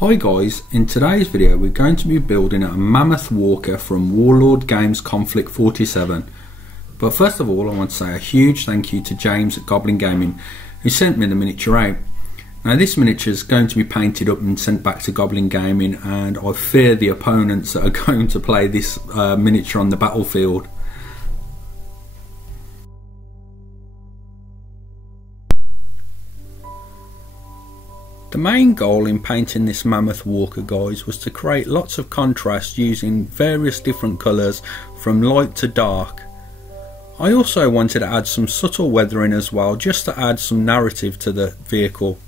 Hi guys, in today's video we're going to be building a mammoth walker from Warlord Games Conflict 47. But first of all I want to say a huge thank you to James at Goblin Gaming who sent me the miniature out. Now this miniature is going to be painted up and sent back to Goblin Gaming, and I fear the opponents that are going to play this miniature on the battlefield. The main goal in painting this mammoth walker, guys, was to create lots of contrast using various different colours from light to dark. I also wanted to add some subtle weathering as well, just to add some narrative to the vehicle.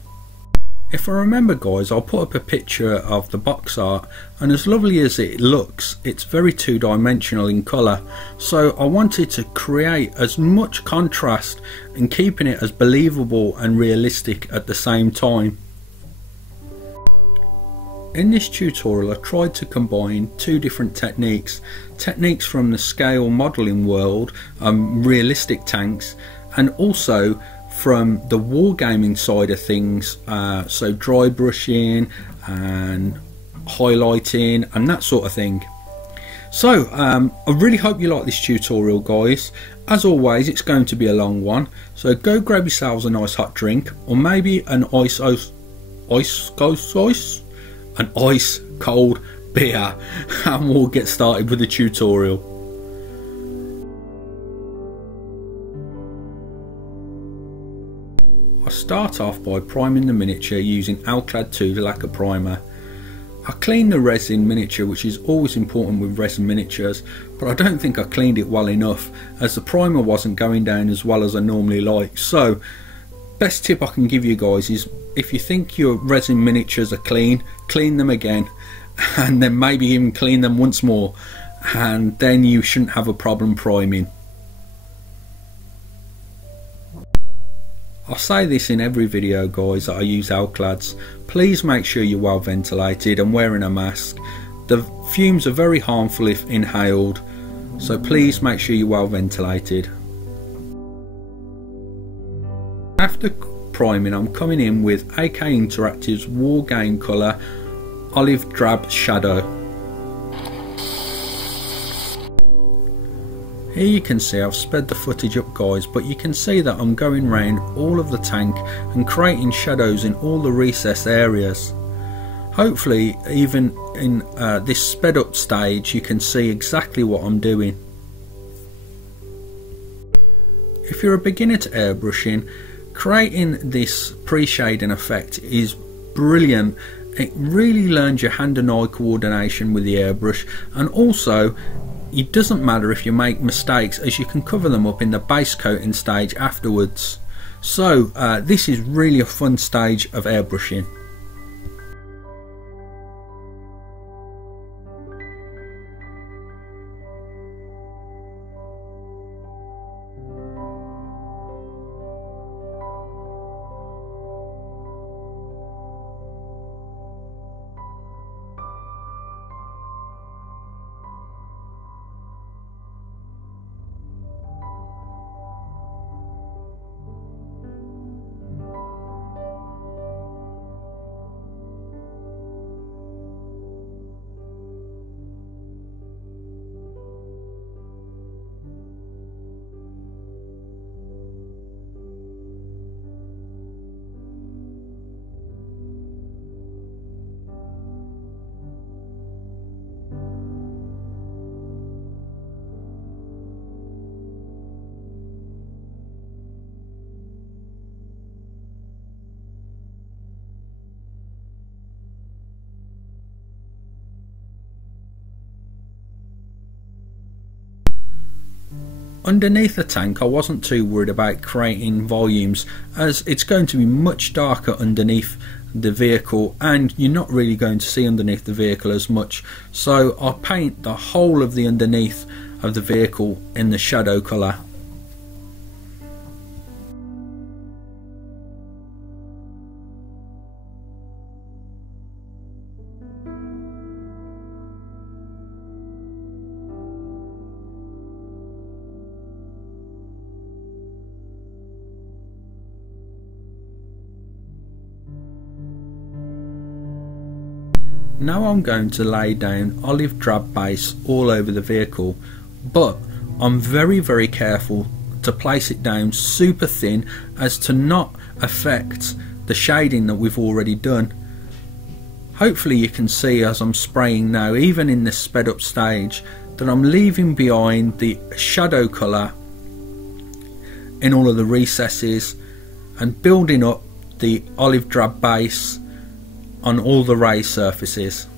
If I remember, guys, I'll put up a picture of the box art, and as lovely as it looks, it's very two-dimensional in colour, so I wanted to create as much contrast and keeping it as believable and realistic at the same time. In this tutorial I tried to combine two different techniques from the scale modelling world, realistic tanks, and also from the wargaming side of things, so dry brushing and highlighting and that sort of thing. So I really hope you like this tutorial, guys. As always, it's going to be a long one, so go grab yourselves a nice hot drink, or maybe an ice cold beer, and we'll get started with the tutorial. I start off by priming the miniature using alclad 2 lacquer primer. I cleaned the resin miniature, which is always important with resin miniatures, but I don't think I cleaned it well enough as the primer wasn't going down as well as I normally like. So best tip I can give you guys is, if you think your resin miniatures are clean, clean them again, and then maybe even clean them once more, and then you shouldn't have a problem priming. I say this in every video, guys, that I use alclads. Please make sure you're well ventilated and wearing a mask. The fumes are very harmful if inhaled, so please make sure you're well ventilated. After priming, I'm coming in with AK Interactive's War Game Colour Olive Drab Shadow. Here you can see I've sped the footage up, guys, but you can see that I'm going round all of the tank and creating shadows in all the recessed areas. Hopefully even in this sped up stage you can see exactly what I'm doing. If you're a beginner to airbrushing, creating this pre-shading effect is brilliant. It really learns your hand and eye coordination with the airbrush, and also it doesn't matter if you make mistakes, as you can cover them up in the base coating stage afterwards. So this is really a fun stage of airbrushing. Underneath the tank I wasn't too worried about creating volumes, as it's going to be much darker underneath the vehicle and you're not really going to see underneath the vehicle as much, so I'll paint the whole of the underneath of the vehicle in the shadow colour. Now I'm going to lay down olive drab base all over the vehicle, but I'm very careful to place it down super thin as to not affect the shading that we've already done. Hopefully you can see as I'm spraying now, even in this sped up stage, that I'm leaving behind the shadow colour in all of the recesses and building up the olive drab base on all the raised surfaces.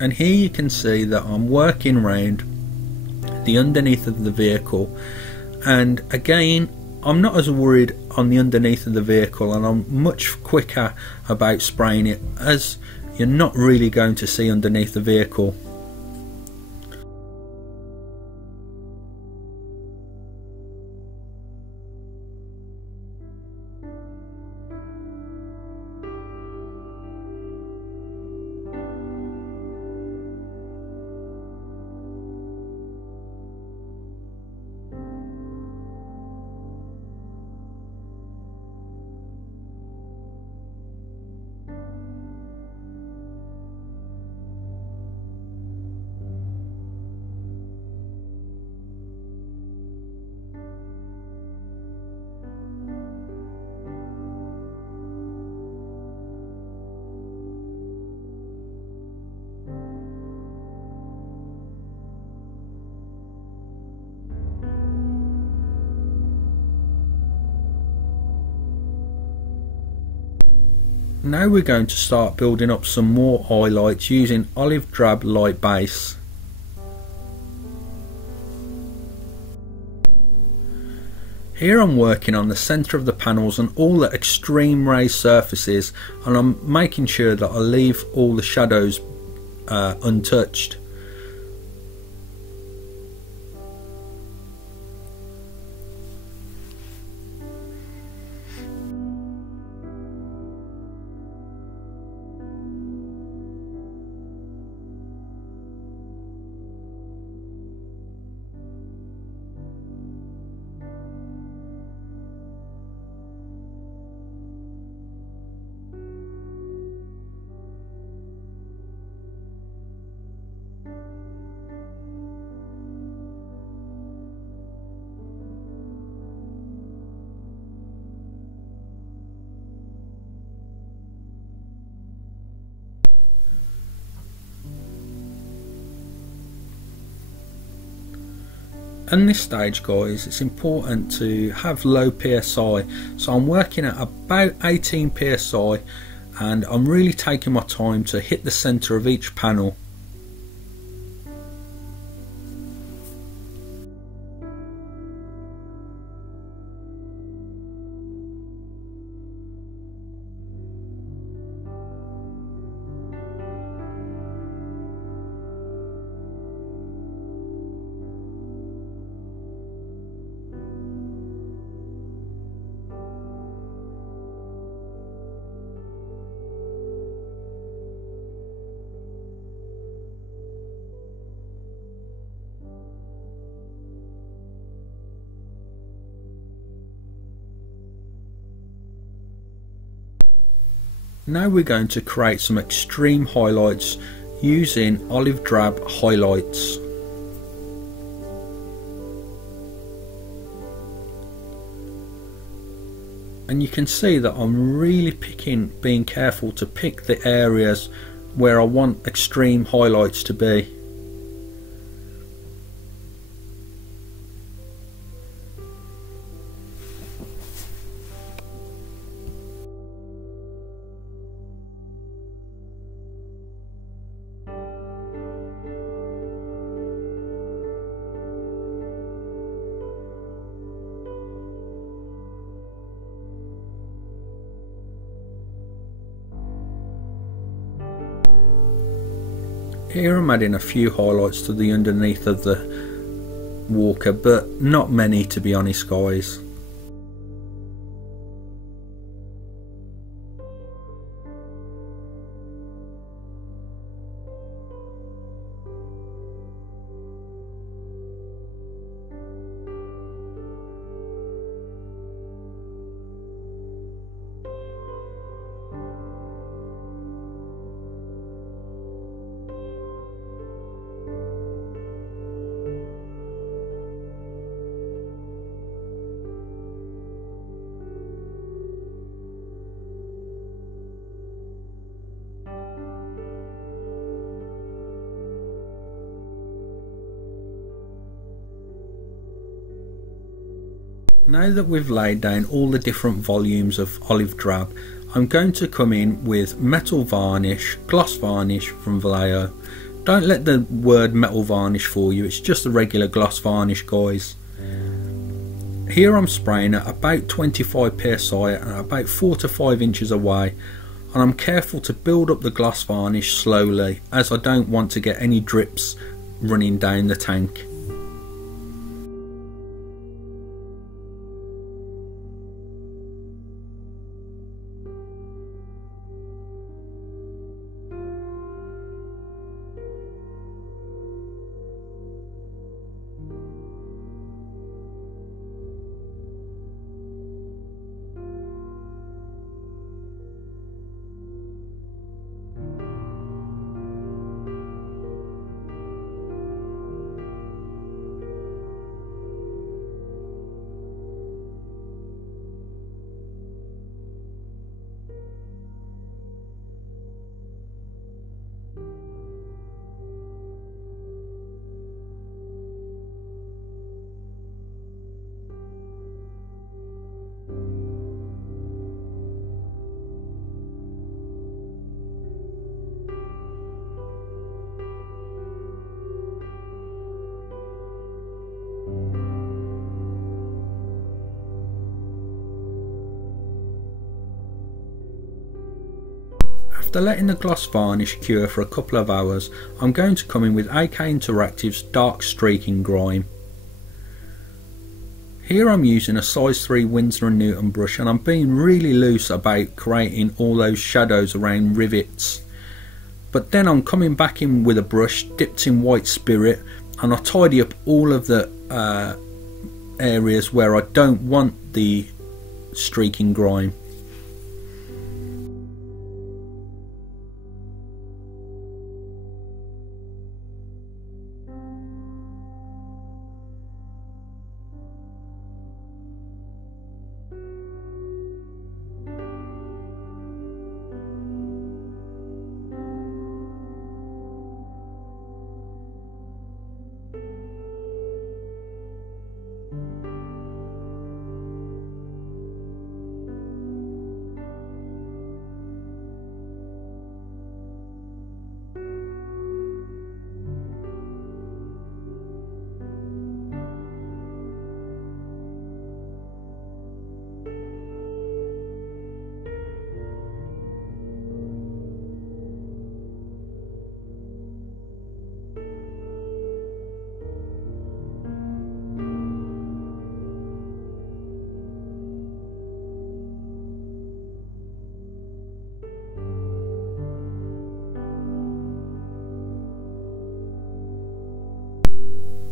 And here you can see that I'm working around the underneath of the vehicle, and again I'm not as worried on the underneath of the vehicle, and I'm much quicker about spraying it as you're not really going to see underneath the vehicle. Now we're going to start building up some more highlights using olive drab light base. Here I'm working on the centre of the panels and all the extreme raised surfaces, and I'm making sure that I leave all the shadows untouched. At this stage, guys, it's important to have low PSI, so I'm working at about 18 PSI, and I'm really taking my time to hit the centre of each panel. Now we're going to create some extreme highlights using olive drab highlights. And you can see that I'm really being careful to pick the areas where I want extreme highlights to be. Here I'm adding a few highlights to the underneath of the walker, but not many, to be honest guys. Now that we've laid down all the different volumes of olive drab, I'm going to come in with metal varnish, gloss varnish from Vallejo. Don't let the word metal varnish fool you, it's just a regular gloss varnish guys. Here I'm spraying at about 25 psi and about 4 to 5 inches away, and I'm careful to build up the gloss varnish slowly as I don't want to get any drips running down the tank. After letting the gloss varnish cure for a couple of hours, I'm going to come in with AK Interactive's dark streaking grime. Here I'm using a size 3 Winsor & Newton brush, and I'm being really loose about creating all those shadows around rivets. But then I'm coming back in with a brush dipped in white spirit, and I tidy up all of the areas where I don't want the streaking grime.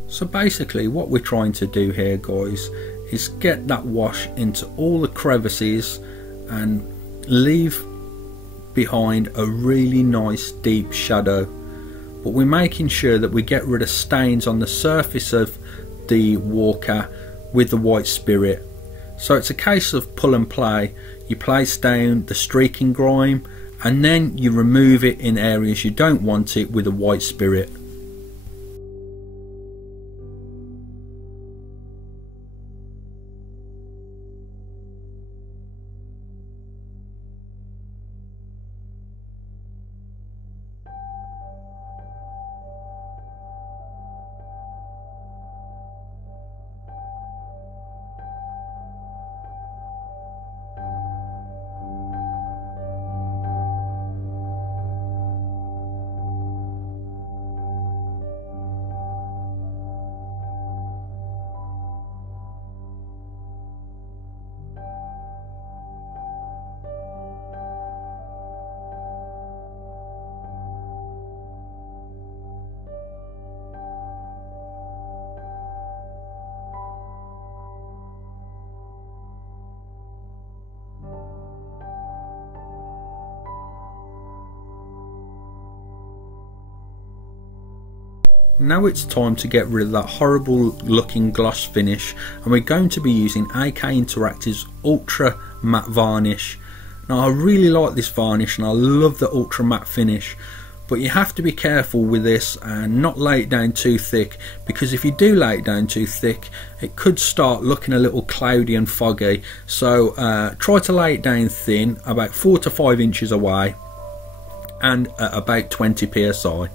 So basically what we're trying to do here guys is get that wash into all the crevices and leave behind a really nice deep shadow, but we're making sure that we get rid of stains on the surface of the walker with the white spirit. So it's a case of pull and play. You place down the streaking grime and then you remove it in areas you don't want it with a white spirit. Now it's time to get rid of that horrible looking gloss finish, and we're going to be using AK Interactive's Ultra Matte Varnish. Now I really like this varnish and I love the ultra matte finish, but you have to be careful with this and not lay it down too thick, because if you do lay it down too thick it could start looking a little cloudy and foggy. So try to lay it down thin, about 4 to 5 inches away and at about 20 psi.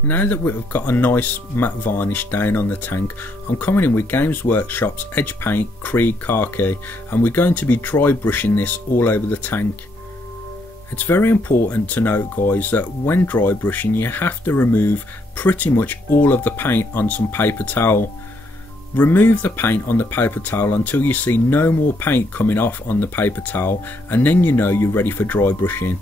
Now that we've got a nice matte varnish down on the tank, I'm coming in with Games Workshop's Edge Paint Krieg Khaki, and we're going to be dry brushing this all over the tank. It's very important to note, guys, that when dry brushing you have to remove pretty much all of the paint on some paper towel. Remove the paint on the paper towel until you see no more paint coming off on the paper towel, and then you know you're ready for dry brushing.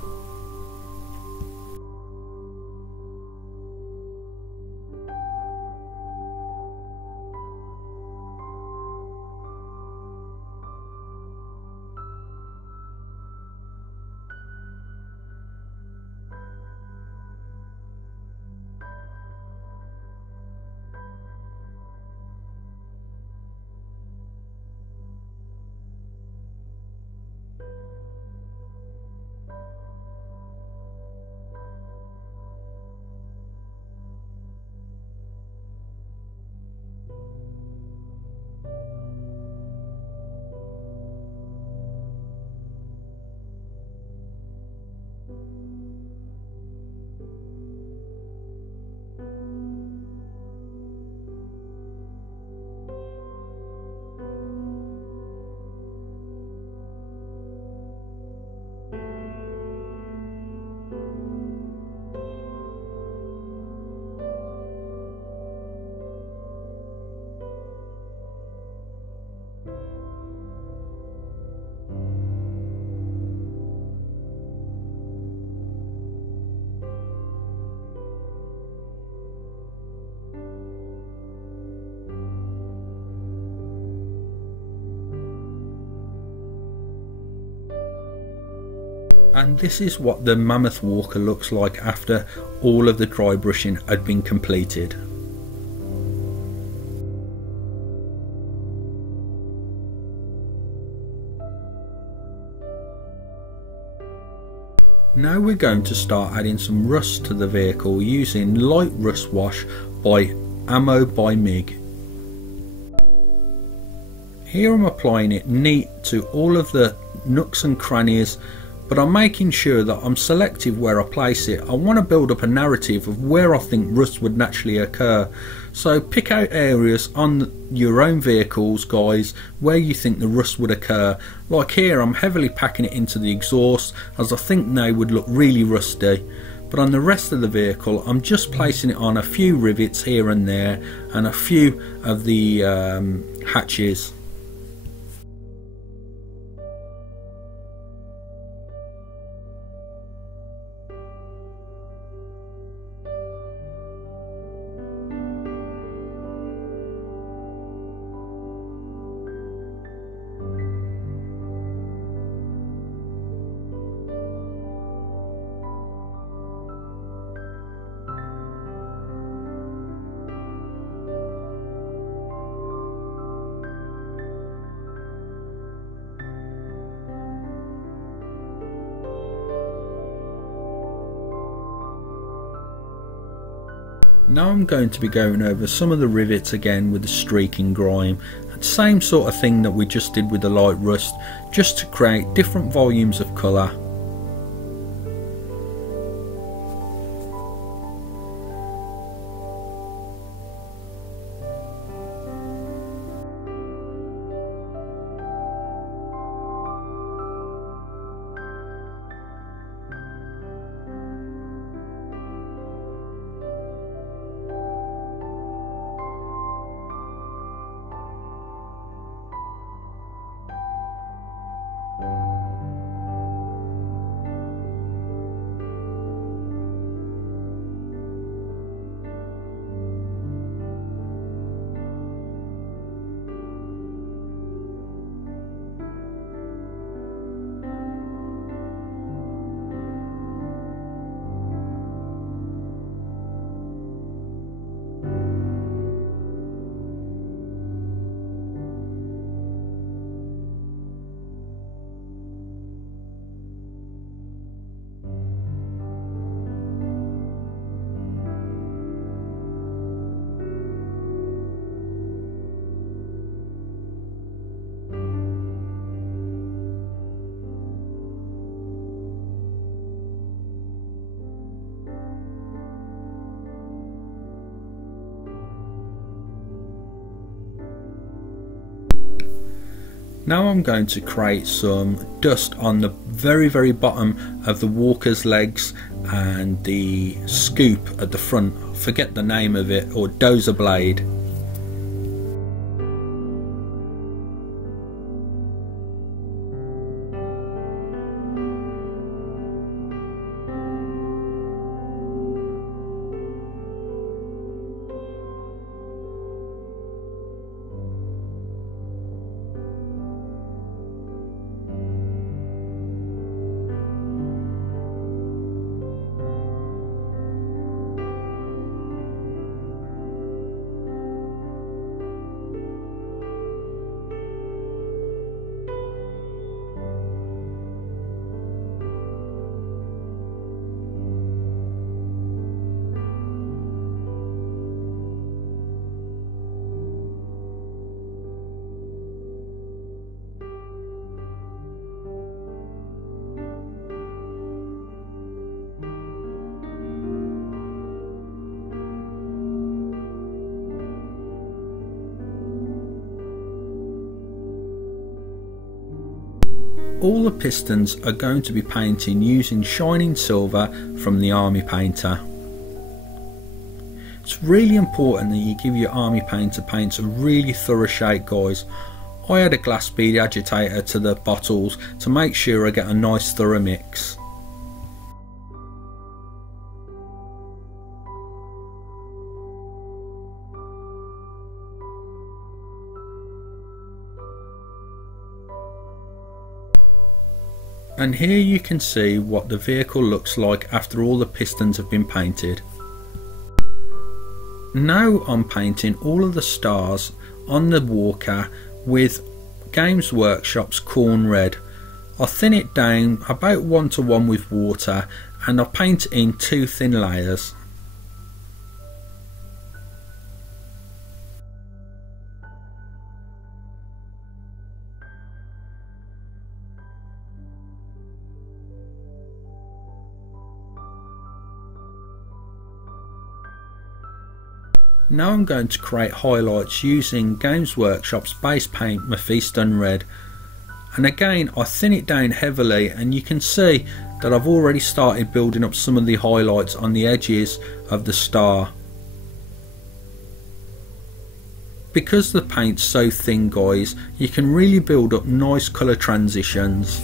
And this is what the Mammoth Walker looks like after all of the dry brushing had been completed. Now we're going to start adding some rust to the vehicle using Light Rust Wash by Ammo by MIG. Here I'm applying it neat to all of the nooks and crannies, but I'm making sure that I'm selective where I place it. I want to build up a narrative of where I think rust would naturally occur. So pick out areas on your own vehicles, guys, where you think the rust would occur. Like here, I'm heavily packing it into the exhaust, as I think they would look really rusty. But on the rest of the vehicle, I'm just placing it on a few rivets here and there, and a few of the hatches. Now I'm going to be going over some of the rivets again with the streaking grime. Same sort of thing that we just did with the light rust, just to create different volumes of colour. Now I'm going to create some dust on the very bottom of the walker's legs and the scoop at the front. I forget the name of it, or dozer blade. All the pistons are going to be painting using shining silver from the army painter. It's really important that you give your army painter paints a really thorough shake, guys. I add a glass bead agitator to the bottles to make sure I get a nice thorough mix. And here you can see what the vehicle looks like after all the pistons have been painted. Now I'm painting all of the stars on the walker with Games Workshop's Corn Red. I thin it down about 1 to 1 with water, and I paint it in 2 thin layers. Now I'm going to create highlights using Games Workshop's base paint Mephiston Red, and again I thin it down heavily, and you can see that I've already started building up some of the highlights on the edges of the star. Because the paint's so thin, guys, you can really build up nice colour transitions.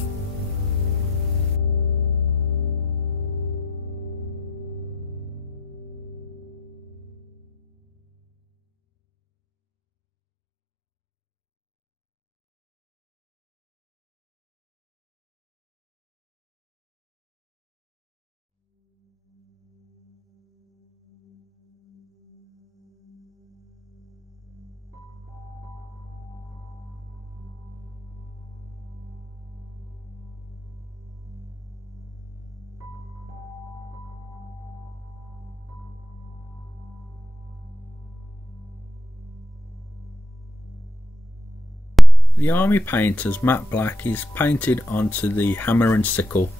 The army painter's matte black is painted onto the hammer and sickle.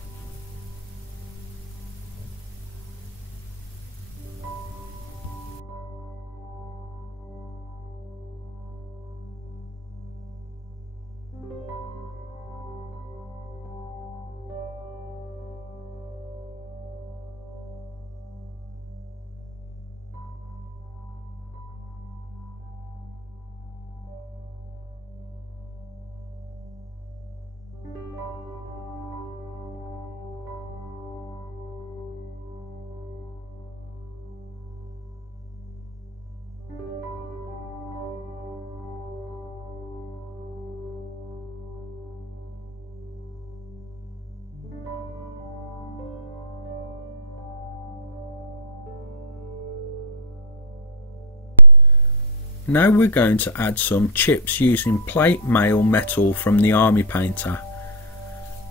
Now we're going to add some chips using plate mail metal from the army painter.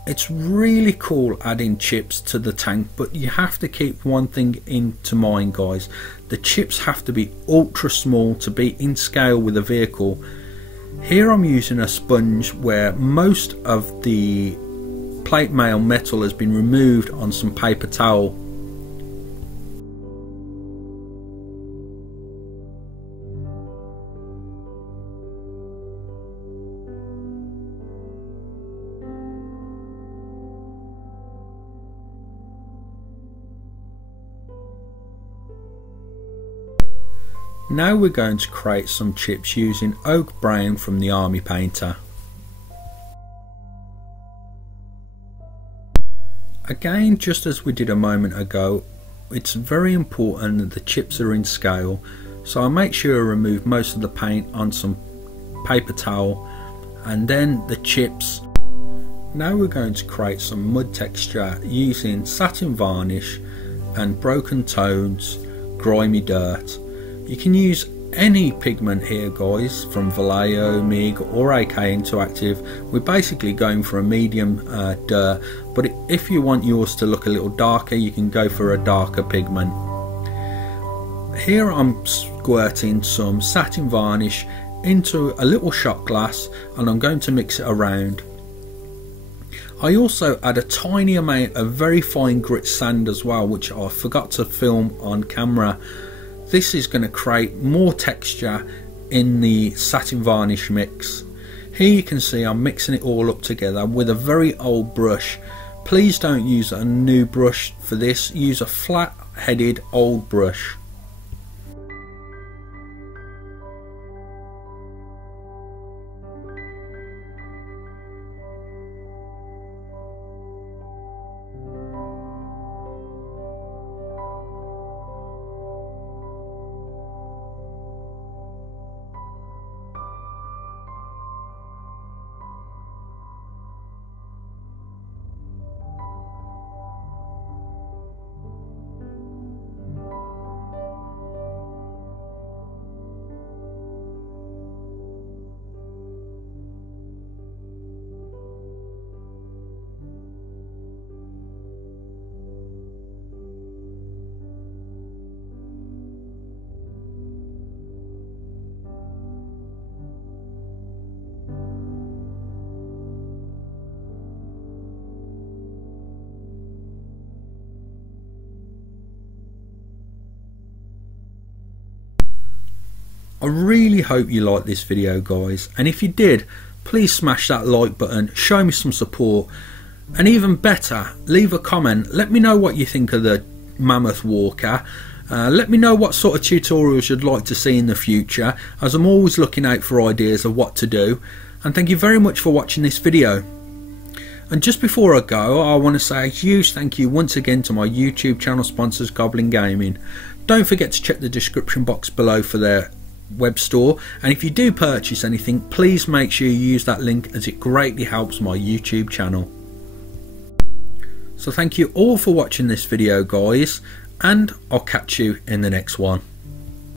It's really cool adding chips to the tank, but you have to keep one thing into mind, guys. The chips have to be ultra small to be in scale with the vehicle. Here I'm using a sponge where most of the plate mail metal has been removed on some paper towel. Now we're going to create some chips using oak brown from the Army Painter. Again, just as we did a moment ago, it's very important that the chips are in scale, so I make sure I remove most of the paint on some paper towel and then the chips. Now we're going to create some mud texture using satin varnish and broken tones, grimy dirt. You can use any pigment here guys, from Vallejo, MIG or AK Interactive. We're basically going for a medium dirt, but if you want yours to look a little darker, you can go for a darker pigment. Here I'm squirting some satin varnish into a little shot glass and I'm going to mix it around. I also add a tiny amount of very fine grit sand as well, which I forgot to film on camera. This is going to create more texture in the satin varnish mix. Here you can see I'm mixing it all up together with a very old brush. Please don't use a new brush for this, use a flat headed old brush. I really hope you liked this video guys, and if you did, please smash that like button, show me some support, and even better, leave a comment. Let me know what you think of the Mammoth Walker. Let me know what sort of tutorials you'd like to see in the future, as I'm always looking out for ideas of what to do. And thank you very much for watching this video. And just before I go, I want to say a huge thank you once again to my YouTube channel sponsors, Goblin Gaming. Don't forget to check the description box below for their web store, and if you do purchase anything, please make sure you use that link, as it greatly helps my YouTube channel. So thank you all for watching this video guys, and I'll catch you in the next one.